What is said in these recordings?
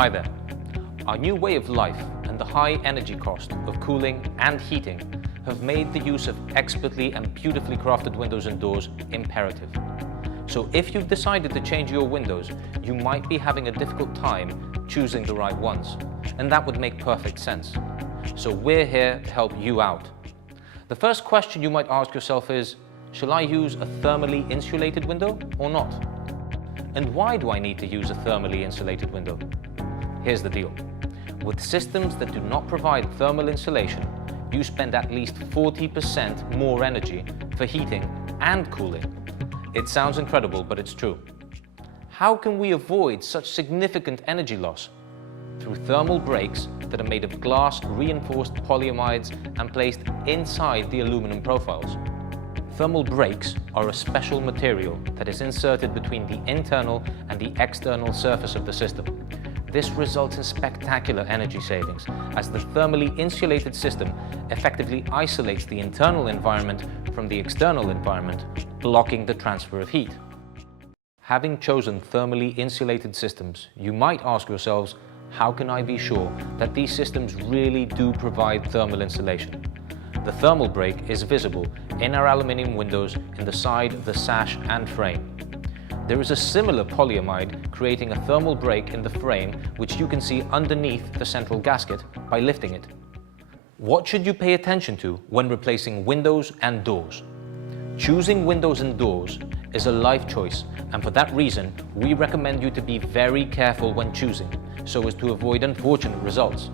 Hi there. Our new way of life and the high energy cost of cooling and heating have made the use of expertly and beautifully crafted windows and doors imperative. So if you've decided to change your windows, you might be having a difficult time choosing the right ones, and that would make perfect sense. So we're here to help you out. The first question you might ask yourself is, shall I use a thermally insulated window or not? And why do I need to use a thermally insulated window? Here's the deal. With systems that do not provide thermal insulation, you spend at least 40% more energy for heating and cooling. It sounds incredible, but it's true. How can we avoid such significant energy loss? Through thermal breaks that are made of glass reinforced polyamides and placed inside the aluminum profiles. Thermal breaks are a special material that is inserted between the internal and the external surface of the system. This results in spectacular energy savings, as the thermally insulated system effectively isolates the internal environment from the external environment, blocking the transfer of heat. Having chosen thermally insulated systems, you might ask yourselves, how can I be sure that these systems really do provide thermal insulation? The thermal break is visible in our aluminium windows in the side of the sash and frame. There is a similar polyamide creating a thermal break in the frame, which you can see underneath the central gasket by lifting it. What should you pay attention to when replacing windows and doors? Choosing windows and doors is a life choice, and for that reason, we recommend you to be very careful when choosing, so as to avoid unfortunate results.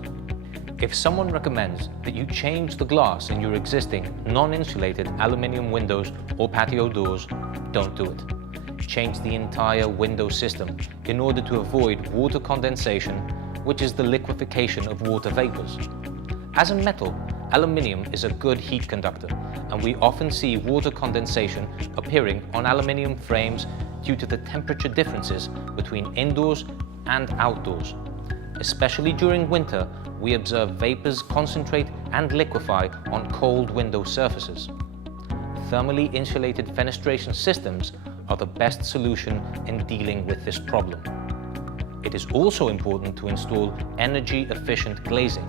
If someone recommends that you change the glass in your existing non-insulated aluminium windows or patio doors, don't do it. Change the entire window system in order to avoid water condensation, which is the liquefaction of water vapors. As a metal, aluminium is a good heat conductor, and we often see water condensation appearing on aluminium frames due to the temperature differences between indoors and outdoors. Especially during winter, we observe vapors concentrate and liquefy on cold window surfaces. Thermally insulated fenestration systems are the best solution in dealing with this problem. It is also important to install energy-efficient glazing.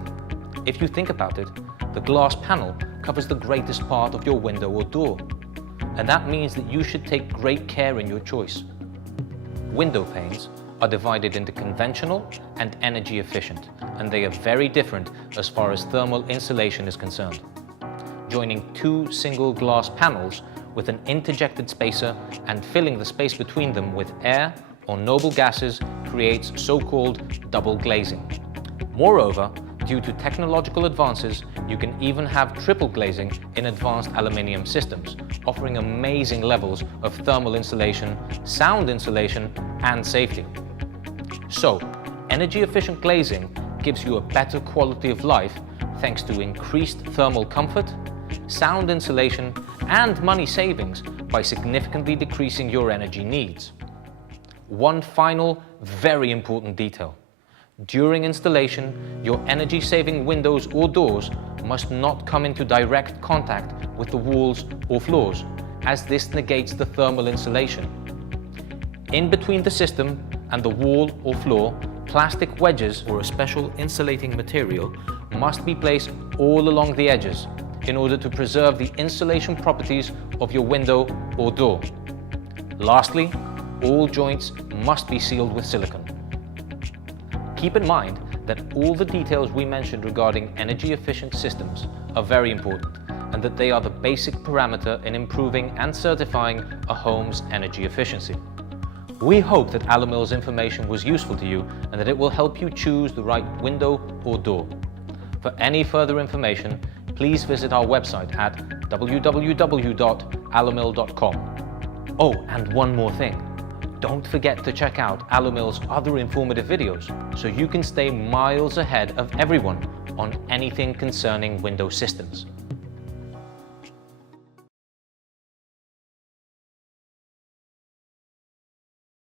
If you think about it, the glass panel covers the greatest part of your window or door, and that means that you should take great care in your choice. Window panes are divided into conventional and energy efficient, and they are very different as far as thermal insulation is concerned. Joining two single glass panels with an interjected spacer and filling the space between them with air or noble gases creates so-called double glazing. Moreover, due to technological advances, you can even have triple glazing in advanced aluminium systems, offering amazing levels of thermal insulation, sound insulation, and safety. So, energy-efficient glazing gives you a better quality of life thanks to increased thermal comfort, sound insulation, and money savings by significantly decreasing your energy needs. One final, very important detail. During installation, your energy-saving windows or doors must not come into direct contact with the walls or floors, as this negates the thermal insulation. In between the system and the wall or floor, plastic wedges or a special insulating material must be placed all along the edges in order to preserve the insulation properties of your window or door. Lastly, all joints must be sealed with silicone. Keep in mind that all the details we mentioned regarding energy-efficient systems are very important, and that they are the basic parameter in improving and certifying a home's energy efficiency. We hope that Alumil's information was useful to you and that it will help you choose the right window or door. For any further information, please visit our website at www.alumil.com. Oh, and one more thing. Don't forget to check out Alumil's other informative videos so you can stay miles ahead of everyone on anything concerning window systems.